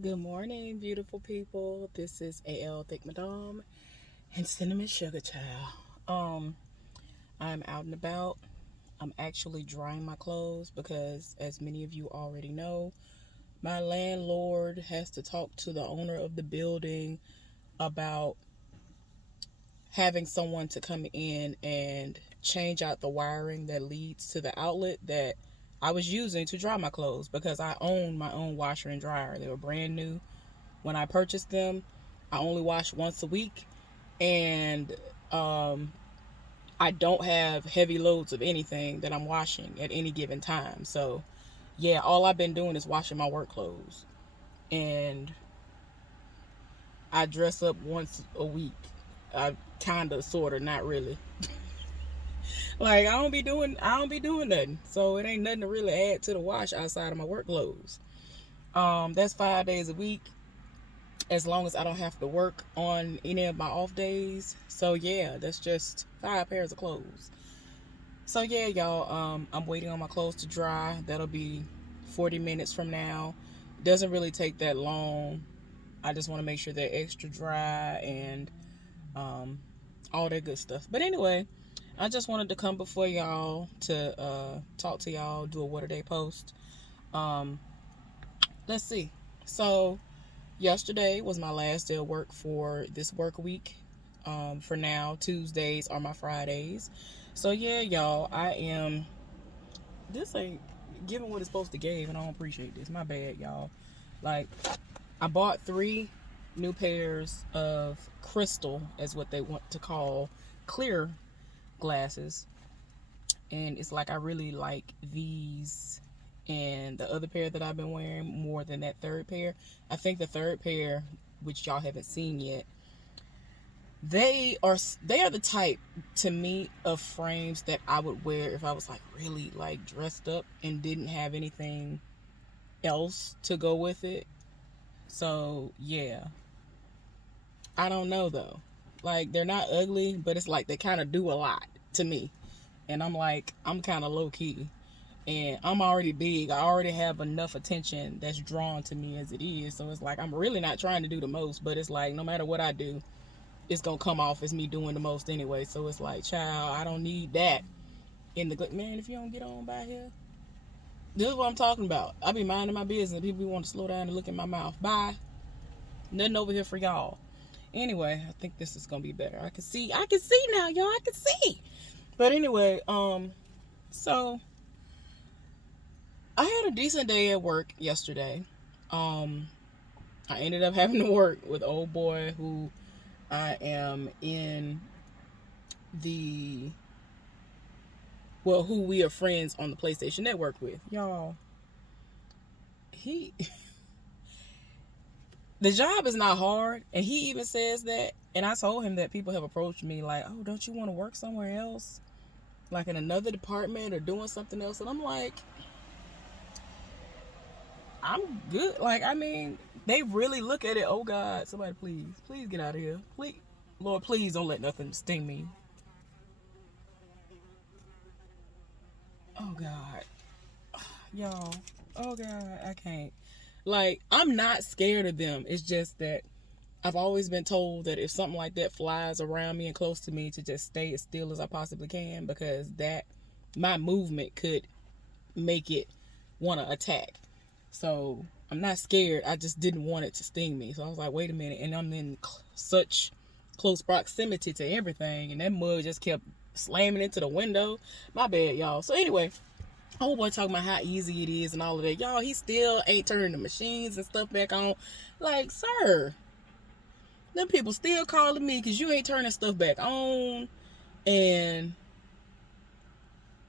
Good morning, beautiful people. This is AL Thick Madame and Cinnamon Sugar Child. I'm out and about. I'm actually drying my clothes because, as many of you already know, my landlord has to talk to the owner of the building about having someone to come in and change out the wiring that leads to the outlet that I was using to dry my clothes because I own my own washer and dryer. They were brand new when I purchased them. I only wash once a week, and um, I don't have heavy loads of anything that I'm washing at any given time. So, yeah, all I've been doing is washing my work clothes, and I dress up once a week. I kind of, sort of, not really. Like I don't be doing nothing. So it ain't nothing to really add to the wash outside of my work clothes. That's 5 days a week, as long as I don't have to work on any of my off days. So yeah, that's just 5 pairs of clothes. So yeah, y'all, I'm waiting on my clothes to dry. That'll be 40 minutes from now. Doesn't really take that long. I just want to make sure they're extra dry and um, all that good stuff. But anyway, I just wanted to come before y'all to talk to y'all, do a What a Day post. Um, let's see. So yesterday was my last day of work for this work week. For now, Tuesdays are my Fridays. So yeah, y'all, I am. This ain't giving what it's supposed to give, and I don't appreciate this. My bad, y'all. Like, I bought 3 new pairs of crystal, as what they want to call clear glasses, and it's like I really like these and the other pair that I've been wearing more than that third pair. I think the third pair, which y'all haven't seen yet, they are the type, to me, of frames that I would wear if I was like really like dressed up and didn't have anything else to go with it. So yeah, I don't know though. Like, they're not ugly, but it's like they kind of do a lot to me, and I'm kind of low key, and I'm already big. I already have enough attention that's drawn to me as it is. So it's like I'm really not trying to do the most, but it's like no matter what I do, it's gonna come off as me doing the most anyway. So it's like, child, I don't need that in the man. If you don't get on by here, this is what I'm talking about. I be minding my business. People want to slow down and look in my mouth. Bye. Nothing over here for y'all. Anyway, I think this is gonna be better. I can see. I can see now, y'all. I can see. But anyway, so I had a decent day at work yesterday. Um, I ended up having to work with old boy who I am in the who we are friends on the PlayStation Network with. Y'all, he the job is not hard, and he even says that. And I told him that people have approached me like, "Oh, don't you want to work somewhere else, like in another department or doing something else?" And I'm like, I'm good. Like, I mean, they really look at it. Oh God, somebody please get out of here, please, Lord, please don't let nothing sting me. Oh God, y'all. Oh God, I can't. Like, I'm not scared of them. It's just that I've always been told that if something like that flies around me and close to me, to just stay as still as I possibly can, because that my movement could make it want to attack. So I'm not scared. I just didn't want it to sting me. So I was like, wait a minute. And I'm in such close proximity to everything, and that mug just kept slamming into the window. My bad, y'all. So anyway, whole boy talking about how easy it is and all of that. Y'all, he still ain't turning the machines and stuff back on. Like, sir, them people still calling me because you ain't turning stuff back on. And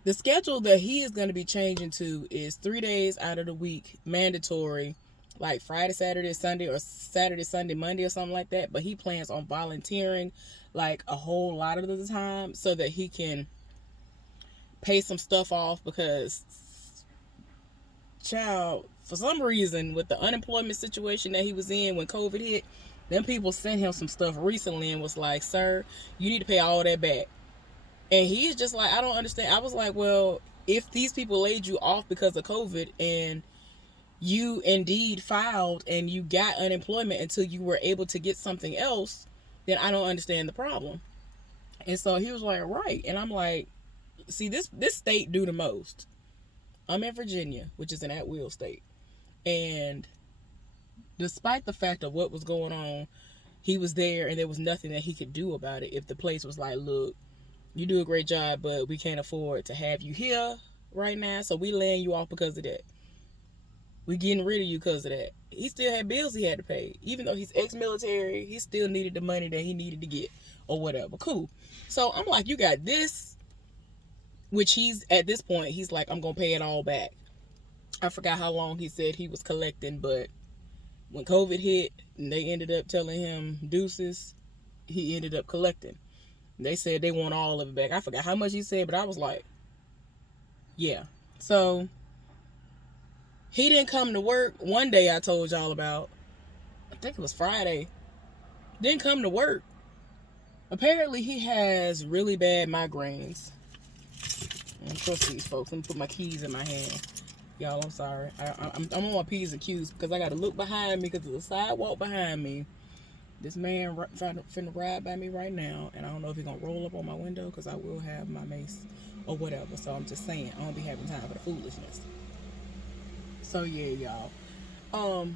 the schedule that he is going to be changing to is 3 days out of the week mandatory, like Friday, Saturday, Sunday, or Saturday, Sunday, Monday, or something like that. But he plans on volunteering like a whole lot of the time so that he can pay some stuff off, because, child, for some reason, with the unemployment situation that he was in when COVID hit, them people sent him some stuff recently and was like, sir, you need to pay all that back. And he's just like, I don't understand. I was like, well, if these people laid you off because of COVID and you indeed filed and you got unemployment until you were able to get something else, then I don't understand the problem. And so he was like, right. And I'm like, see, this state do the most. I'm in Virginia, which is an at-will state. And despite the fact of what was going on, he was there and there was nothing that he could do about it. If the place was like, look, you do a great job, but we can't afford to have you here right now, so we laying you off because of that. We getting rid of you because of that. He still had bills he had to pay. Even though he's ex-military, he still needed the money that he needed to get or whatever. Cool. So I'm like, you got this, which he's, at this point, he's like, I'm going to pay it all back. I forgot how long he said he was collecting, but when COVID hit and they ended up telling him deuces, he ended up collecting. They said they want all of it back. I forgot how much he said, but I was like, yeah. So he didn't come to work. One day I told y'all about, I think it was Friday, didn't come to work. Apparently he has really bad migraines. I don't trust these folks. Let me put my keys in my hand. Y'all, I'm sorry. I'm on my P's and Q's because I got to look behind me because there's a sidewalk behind me. This man finna ride by me right now, and I don't know if he's gonna roll up on my window because I will have my mace or whatever. So I'm just saying, I don't be having time for the foolishness. So yeah, y'all.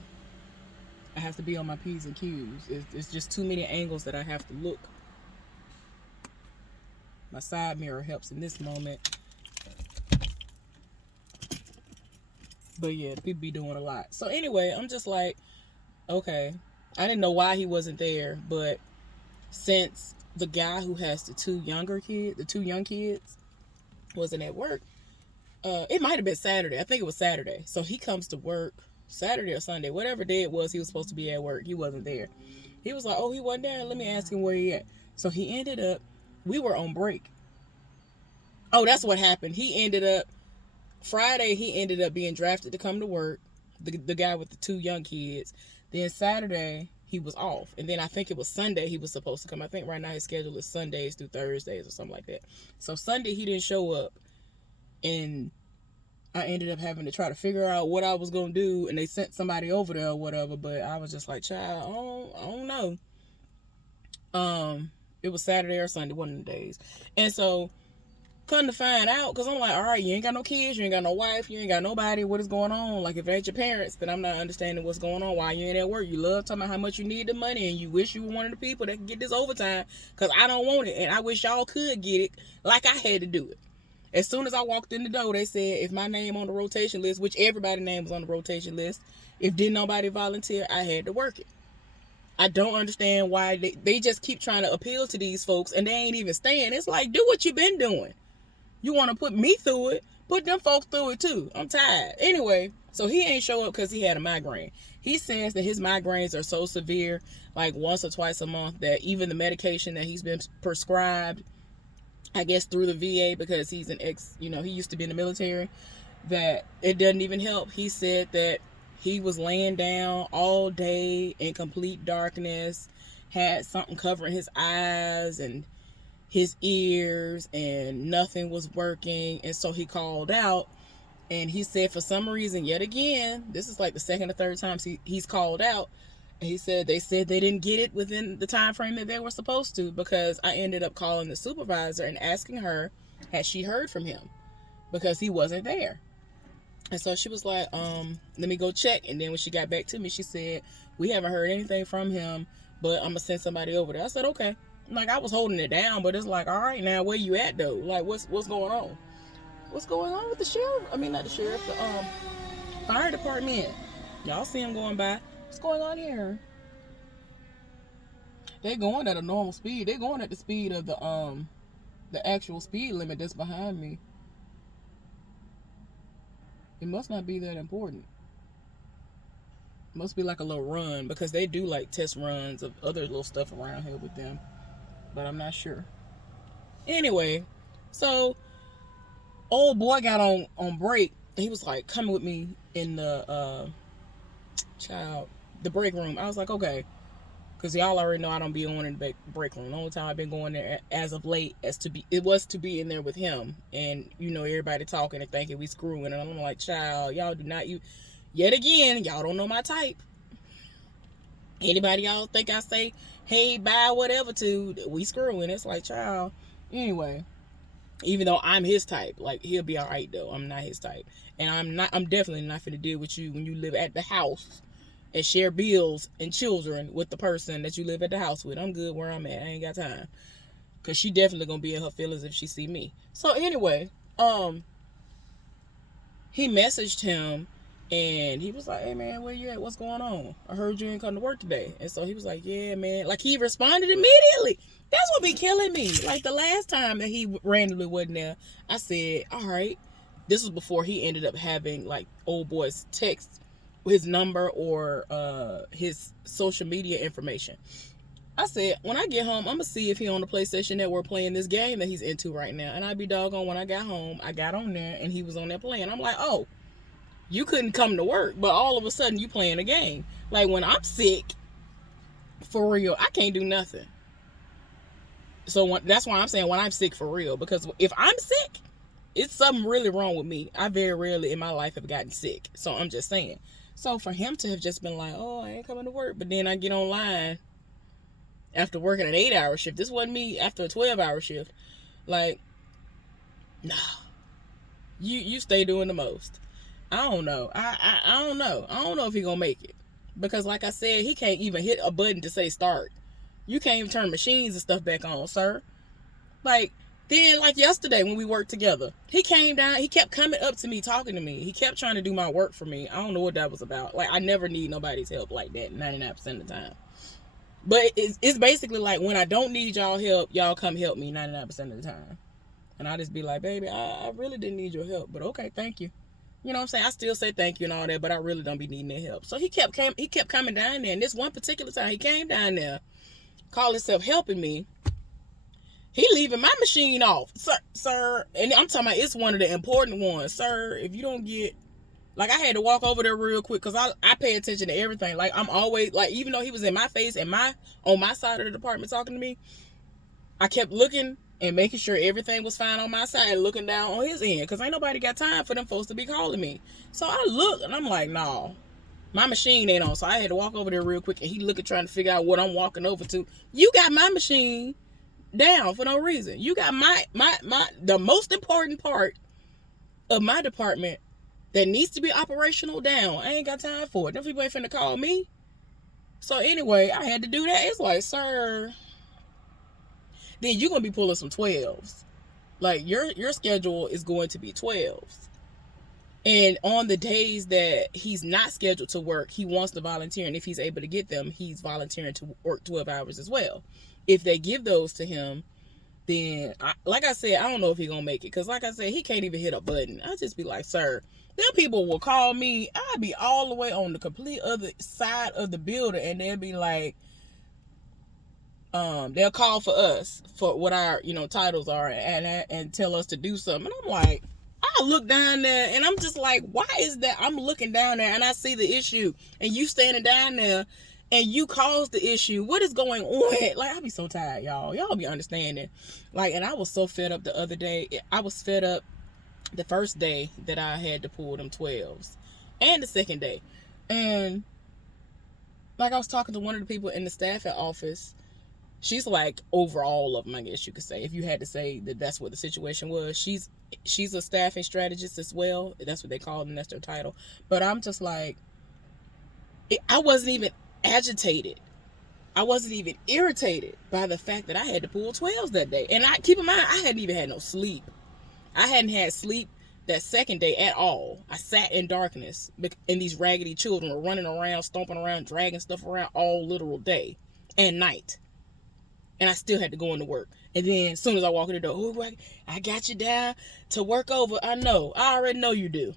I have to be on my P's and Q's. It's just too many angles that I have to look. My side mirror helps in this moment. But yeah, the people be doing a lot. So anyway, I'm just like, okay. I didn't know why he wasn't there, but since the guy who has the two young kids, wasn't at work, it might have been Saturday. I think it was Saturday. So he comes to work Saturday or Sunday, whatever day it was he was supposed to be at work. He wasn't there. He was like, oh, he wasn't there. Let me ask him where he at. So he ended up, we were on break. Oh, that's what happened. Friday, he ended up being drafted to come to work, the guy with the two young kids. Then Saturday, he was off. And then I think it was Sunday he was supposed to come. I think right now his schedule is Sundays through Thursdays or something like that. So Sunday, he didn't show up. And I ended up having to try to figure out what I was going to do. And they sent somebody over there or whatever. But I was just like, child, I don't know. It was Saturday or Sunday, one of the days. And so come to find out, because I'm like, all right, you ain't got no kids, you ain't got no wife, you ain't got nobody, what is going on? Like, if it ain't your parents, then I'm not understanding what's going on. Why you ain't at work? You love talking about how much you need the money, and you wish you were one of the people that can get this overtime, because I don't want it, and I wish y'all could get it like I had to do it. As soon as I walked in the door, they said if my name on the rotation list, which everybody's name was on the rotation list, if didn't nobody volunteer, I had to work it. I don't understand why they just keep trying to appeal to these folks, and they ain't even staying. It's like, do what you been doing. You want to put me through it, put them folks through it too. I'm tired. Anyway, so he ain't show up because he had a migraine. He says that his migraines are so severe, like once or twice a month, that even the medication that he's been prescribed, I guess through the VA, because he's an he used to be in the military, that it doesn't even help. He said that he was laying down all day in complete darkness, had something covering his eyes and his ears, and nothing was working. And so he called out, and he said for some reason, yet again, this is like the second or third time he's called out, and he said they didn't get it within the time frame that they were supposed to, because I ended up calling the supervisor and asking her had she heard from him, because he wasn't there. And so she was like, let me go check. And then when she got back to me, she said, we haven't heard anything from him, but I'm gonna send somebody over there. I said, okay. Like, I was holding it down, but it's like, all right, now where you at though? Like, what's going on? What's going on with the sheriff? I mean, not the sheriff, the fire department. Y'all see him going by. What's going on here? They're going at a normal speed. They're going at the speed of the actual speed limit that's behind me. It must not be that important. It must be like a little run, because they do like test runs of other little stuff around here with them. But I'm not sure. Anyway, so old boy got on break. He was like coming with me in the break room. I was like, okay, because y'all already know I don't be on in the break room. The only time I've been going there as of late was to be in there with him, and everybody talking and thinking we screwing, and I'm like, child, y'all do not, you Yet again, y'all don't know my type. Anybody y'all think I say, hey, bye, whatever to, we screwing. It's like, child. Anyway, even though I'm his type, like, he'll be all right, though. I'm not his type. And I'm definitely not finna deal with you when you live at the house and share bills and children with the person that you live at the house with. I'm good where I'm at. I ain't got time. Because she definitely gonna be in her feelings if she see me. So anyway, he messaged him and he was like, hey man, where you at? What's going on? I heard you ain't come to work today. And so he was like, yeah, man. Like, he responded immediately. That's what be killing me. Like, the last time that he randomly wasn't there, I said, all right. This was before he ended up having, like, old boy's text, his number or his social media information. I said, when I get home, I'm going to see if he on the PlayStation Network playing this game that he's into right now. And I'd be doggone, when I got home, I got on there and he was on there playing. I'm like, oh, you couldn't come to work, but all of a sudden you playing a game. Like, when I'm sick, for real, I can't do nothing. So that's why I'm saying when I'm sick for real. Because if I'm sick, it's something really wrong with me. I very rarely in my life have gotten sick. So I'm just saying. So for him to have just been like, oh, I ain't coming to work. But then I get online after working an 8-hour shift. This wasn't me after a 12-hour shift. Like, nah. You stay doing the most. I don't know. I don't know. I don't know if he gonna make it. Because like I said, he can't even hit a button to say start. You can't even turn machines and stuff back on, sir. Like, then, like yesterday when we worked together, he came down, he kept coming up to me, talking to me. He kept trying to do my work for me. I don't know what that was about. Like, I never need nobody's help like that 99% of the time. But it's basically like, when I don't need y'all help, y'all come help me 99% of the time. And I just be like, baby, I really didn't need your help, but okay, thank you. You know what I'm saying? I still say thank you and all that, but I really don't be needing their help. So he kept coming down there, and this one particular time he came down there, called himself helping me. He leaving my machine off, sir. And I'm talking about, it's one of the important ones, sir. If you don't get, like, I had to walk over there real quick because I pay attention to everything. Like, I'm always, like, even though he was in my face and on my side of the department talking to me, I kept looking and making sure everything was fine on my side, looking down on his end, because ain't nobody got time for them folks to be calling me. So I look and I'm like, no, my machine ain't on. So I had to walk over there real quick, and he looking, trying to figure out what I'm walking over to. You got my machine down for no reason. You got the most important part of my department that needs to be operational down. I ain't got time for it. Them people ain't finna call me. So anyway, I had to do that. It's like, sir, then you're gonna be pulling some 12s. Like, your schedule is going to be 12s. And on the days that he's not scheduled to work, he wants to volunteer. And if he's able to get them, he's volunteering to work 12 hours as well. If they give those to him, then, like I said, I don't know if he's going to make it. Because like I said, he can't even hit a button. I just be like, sir, them people will call me. I'll be all the way on the complete other side of the building. And they'll be like, they'll call for us for what our, titles are, and tell us to do something. And I'm like, I look down there and I'm just like, why is that? I'm looking down there and I see the issue, and you standing down there and you caused the issue. What is going on? Like, I be so tired, y'all. Y'all be understanding. Like, and I was so fed up the other day. I was fed up the first day that I had to pull them 12s, and the second day. And like, I was talking to one of the people in the staff at office. She's like over all of them, I guess you could say, if you had to say that that's what the situation was. She's a staffing strategist as well. That's what they call them. That's their title. But I'm just like, I wasn't even agitated. I wasn't even irritated by the fact that I had to pull 12s that day. And keep in mind, I hadn't even had no sleep. I hadn't had sleep that second day at all. I sat in darkness, and these raggedy children were running around, stomping around, dragging stuff around all literal day and night. And I still had to go into work. And then as soon as I walk in the door, oh, I got you down to work over. I know. I already know you do.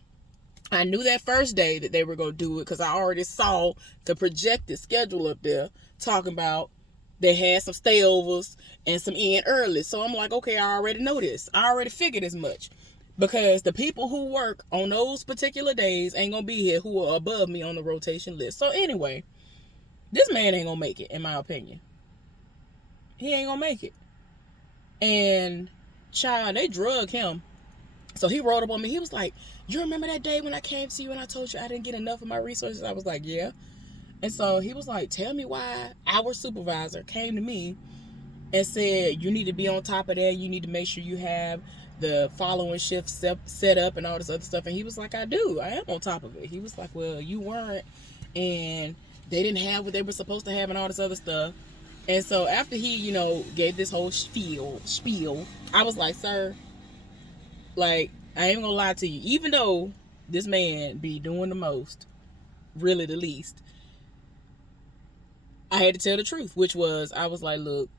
I knew that first day that they were going to do it, because I already saw the projected schedule up there talking about they had some stayovers and some in early. So I'm like, okay, I already know this. I already figured as much. Because the people who work on those particular days ain't going to be here, who are above me on the rotation list. So anyway, this man ain't going to make it, in my opinion. He ain't gonna make it. And child, they drug him So he rolled up on me. He was like, you remember that day when I came to you and I told you I didn't get enough of my resources? I was like, yeah. And so he was like, tell me why our supervisor came to me and said, you need to be on top of that. You need to make sure you have the following shift set up and all this other stuff. And he was like, I do. I am on top of it. He was like, well, you weren't. And they didn't have what they were supposed to have and all this other stuff. And so after he, you know, gave this whole spiel, I was like, sir, like, I ain't gonna lie to you. Even though this man be doing the most, really the least, I had to tell the truth, which was, I was like, look,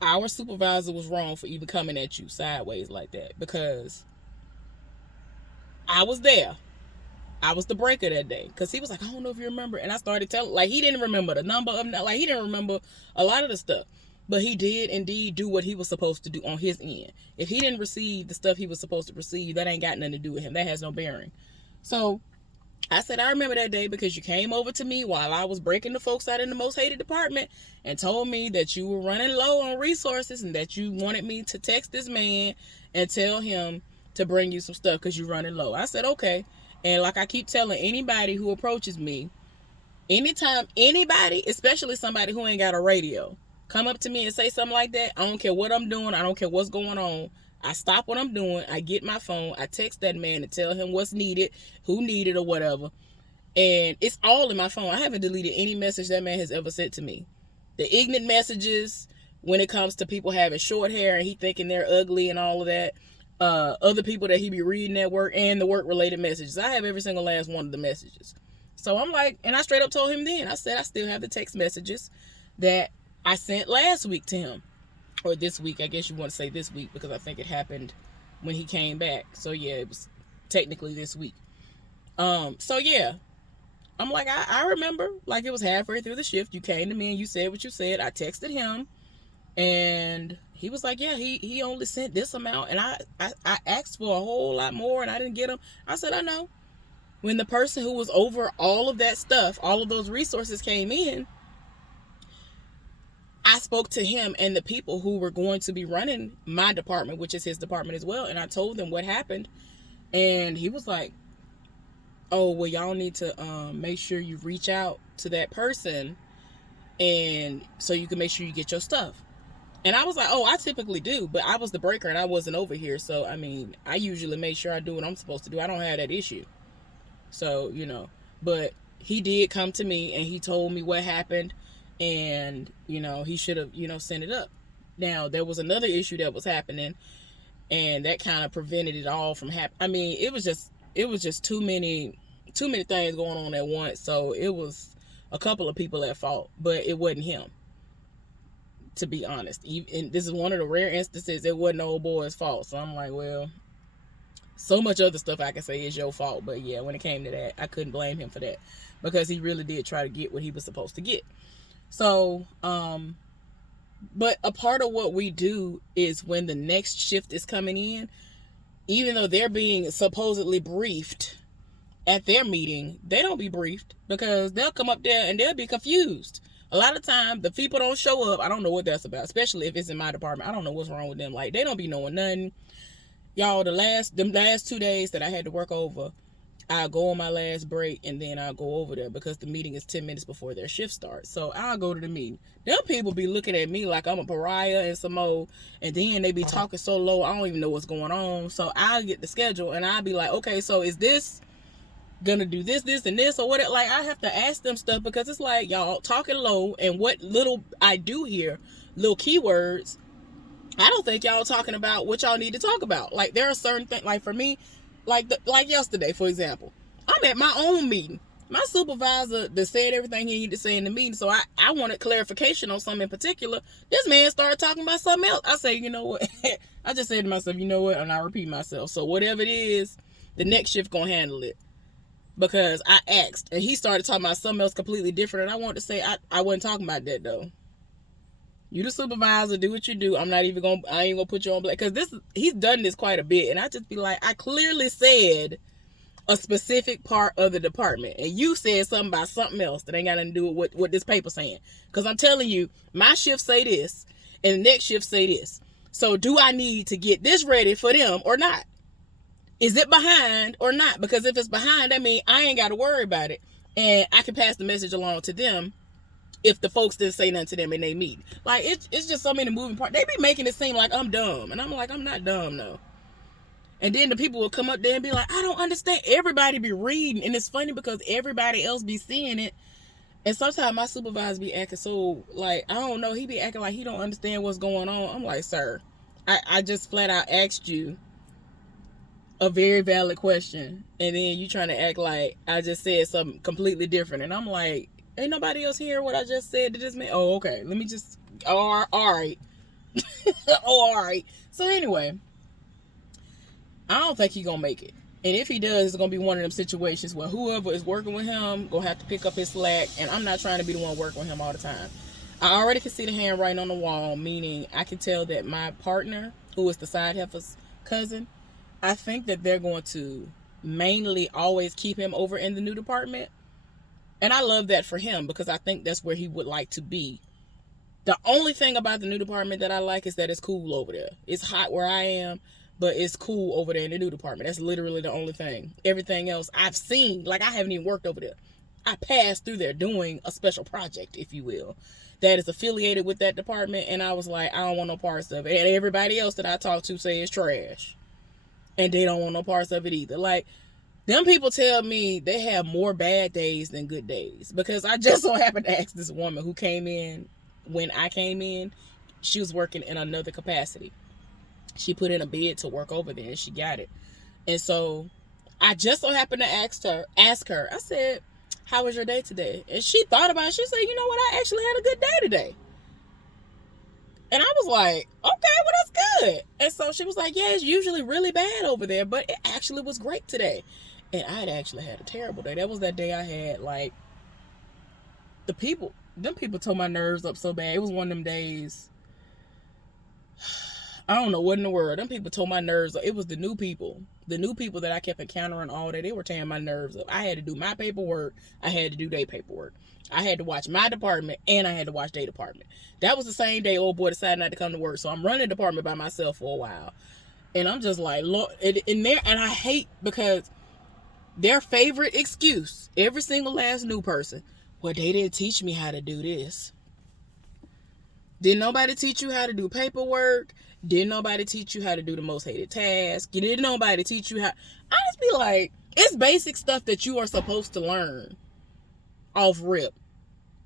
our supervisor was wrong for even coming at you sideways like that, because I was there. I was the breaker that day. Because he was like, I don't know if you remember. And I started telling, like, he didn't remember the number of, like, he didn't remember a lot of the stuff. But he did indeed do what he was supposed to do on his end. If he didn't receive the stuff he was supposed to receive, that ain't got nothing to do with him. That has no bearing. So I said, I remember that day because you came over to me while I was breaking the folks out in the most hated department and told me that you were running low on resources and that you wanted me to text this man and tell him to bring you some stuff because you're running low. I said, okay. And like I keep telling anybody who approaches me, anytime anybody, especially somebody who ain't got a radio, come up to me and say something like that, I don't care what I'm doing. I don't care what's going on. I stop what I'm doing. I get my phone. I text that man and tell him what's needed, who needed or whatever. And it's all in my phone. I haven't deleted any message that man has ever sent to me. The ignorant messages when it comes to people having short hair and he thinking they're ugly and all of that. Other people that he be reading at work and the work related messages. I have every single last one of the messages. So I'm like, and I straight up told him then, I said, I still have the text messages that I sent last week to him. Or this week, I guess you want to say this week because I think it happened when he came back. So yeah, it was technically this week. So yeah, I'm like, I remember, like it was halfway through the shift. You came to me and you said what you said. I texted him and he was like, yeah, he only sent this amount. And I asked for a whole lot more and I didn't get him. I said, I know. When the person who was over all of that stuff, all of those resources came in, I spoke to him and the people who were going to be running my department, which is his department as well. And I told them what happened. And he was like, oh, well, y'all need to make sure you reach out to that person and so you can make sure you get your stuff. And I was like, oh, I typically do. But I was the breaker and I wasn't over here. So, I mean, I usually make sure I do what I'm supposed to do. I don't have that issue. So, you know, but he did come to me and he told me what happened. And, you know, he should have, you know, sent it up. Now, there was another issue that was happening and that kind of prevented it all from happening. I mean, it was just too many things going on at once. So it was a couple of people at fault, but it wasn't him, to be honest. And this is one of the rare instances it wasn't the old boy's fault. So I'm like, well, so much other stuff I can say is your fault. But yeah, when it came to that, I couldn't blame him for that because he really did try to get what he was supposed to get. So, but a part of what we do is when the next shift is coming in, even though they're being supposedly briefed at their meeting, they don't be briefed because they'll come up there and they'll be confused. A lot of time, the people don't show up. I don't know what that's about, especially if it's in my department. I don't know what's wrong with them. Like, they don't be knowing nothing. Y'all, the last 2 days that I had to work over, I'll go on my last break and then I'll go over there because the meeting is 10 minutes before their shift starts. So I'll go to the meeting. Them people be looking at me like I'm a pariah and some more, and then they be talking so low I don't even know what's going on. So I'll get the schedule and I'll be like, okay, so is this gonna do this and this or what? Like, I have to ask them stuff because it's like y'all talking low, and what little I do hear, little keywords, I don't think y'all talking about what y'all need to talk about. Like, there are certain things, like for me, like yesterday, for example, I'm at my own meeting. My supervisor that said everything he needed to say in the meeting, so I wanted clarification on something in particular. This man started talking about something else. I say, you know what? I just said to myself, you know what? And I repeat myself. So whatever it is, the next shift gonna handle it. Because I asked, and he started talking about something else completely different. And I wanted to say, I wasn't talking about that though. You the supervisor, do what you do. I ain't gonna put you on blast. Because he's done this quite a bit. And I just be like, I clearly said a specific part of the department. And you said something about something else that ain't got nothing to do with what this paper saying. Because I'm telling you, my shift say this, and the next shift say this. So do I need to get this ready for them or not? Is it behind or not? Because if it's behind, I mean, I ain't got to worry about it. And I can pass the message along to them if the folks didn't say nothing to them in they meeting. Like, it's just so many moving parts. They be making it seem like I'm dumb. And I'm like, I'm not dumb, no. And then the people will come up there and be like, I don't understand. Everybody be reading. And it's funny because everybody else be seeing it. And sometimes my supervisor be acting so, like, I don't know. He be acting like he don't understand what's going on. I'm like, sir, I just flat out asked you a very valid question. And then you trying to act like I just said something completely different. And I'm like, ain't nobody else hearing what I just said to this man? Oh, okay. Let me just, all right. Oh, all right. So anyway, I don't think he gonna make it. And if he does, it's gonna be one of them situations where whoever is working with him gonna have to pick up his slack. And I'm not trying to be the one working with him all the time. I already can see the handwriting on the wall, meaning I can tell that my partner, who is the side heifer's cousin, I think that they're going to mainly always keep him over in the new department. And I love that for him because I think that's where he would like to be. The only thing about the new department that I like is that it's cool over there. It's hot where I am, but it's cool over there in the new department. That's literally the only thing. Everything else I've seen, like I haven't even worked over there. I passed through there doing a special project, if you will, that is affiliated with that department. And I was like, I don't want no parts of it. And everybody else that I talk to say it's trash. And they don't want no parts of it either. Like, them people tell me they have more bad days than good days. Because I just so happened to ask this woman who came in when I came in. She was working in another capacity. She put in a bid to work over there and she got it. And so I just so happened to ask her, I said, how was your day today? And she thought about it. She said, you know what? I actually had a good day today. And I was like, okay, well, that's good. And so she was like, yeah, it's usually really bad over there, but it actually was great today. And I had actually had a terrible day. That was that day I had, like, them people tore my nerves up so bad. It was one of them days. I don't know what in the world. Them people tore my nerves up. It was the new people. The new people that I kept encountering all day. They were tearing my nerves up. I had to do my paperwork. I had to do their paperwork. I had to watch my department and I had to watch their department. That was the same day old boy decided not to come to work. So I'm running the department by myself for a while. And I'm just like, Lord, and I hate because their favorite excuse, every single last new person, well, they didn't teach me how to do this. Didn't nobody teach you how to do paperwork? Didn't nobody teach you how to do the most hated task? Didn't nobody teach you how? I just be like, it's basic stuff that you are supposed to learn off rip.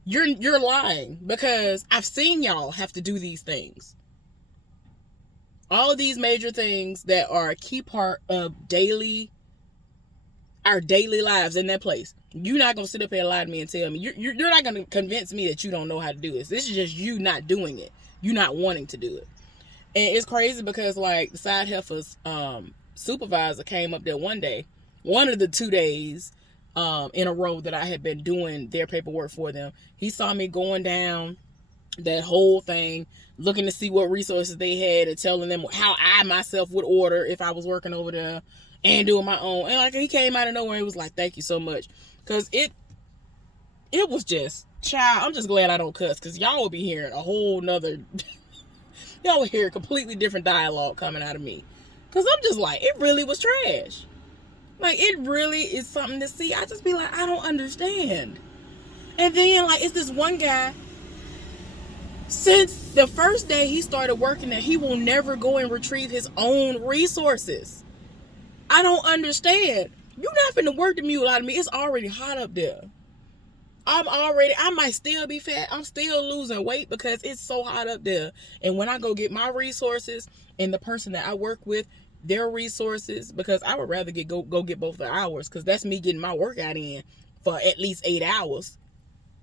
You're lying because I've seen y'all have to do these things. All of these major things that are a key part of our daily lives in that place. You're not going to sit up here and lie to me and tell me. You're not going to convince me that you don't know how to do this. This is just you not doing it. You not wanting to do it. And it's crazy because, like, the side heifer's supervisor came up there one day, one of the 2 days in a row that I had been doing their paperwork for them. He saw me going down that whole thing, looking to see what resources they had and telling them how I myself would order if I was working over there and doing my own. And like, he came out of nowhere and was like, thank you so much. Because it was just, child, I'm just glad I don't cuss, because y'all will be hearing a whole nother, y'all will hear a completely different dialogue coming out of me. Because I'm just like, it really was trash. Like, it really is something to see. I just be like, I don't understand. And then, like, it's this one guy, since the first day he started working there, he will never go and retrieve his own resources. I don't understand. You're not finna work the mule out of me. It's already hot up there. I might still be fat. I'm still losing weight because it's so hot up there. And when I go get my resources and the person that I work with, their resources, because I would rather go get both the hours, because that's me getting my workout in for at least 8 hours.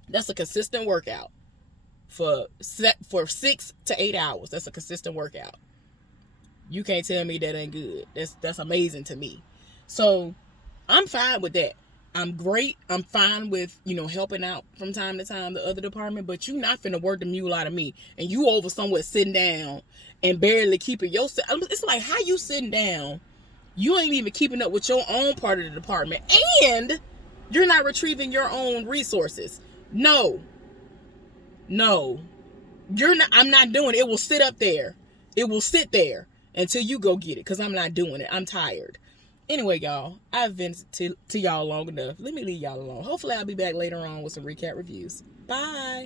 That's a consistent workout for 6 to 8 hours. That's a consistent workout. You can't tell me that ain't good. That's amazing to me. So I'm fine with that. I'm great. I'm fine with, helping out from time to time the other department, but you not finna work the mule out of me. And you over somewhere sitting down and barely keeping yourself. It's like, how you sitting down? You ain't even keeping up with your own part of the department, and you're not retrieving your own resources. No, you're not. I'm not doing it. It will sit up there. It will sit there until you go get it, because I'm not doing it. I'm tired. Anyway, y'all, I've vented to y'all long enough. Let me leave y'all alone. Hopefully I'll be back later on with some recap reviews. Bye.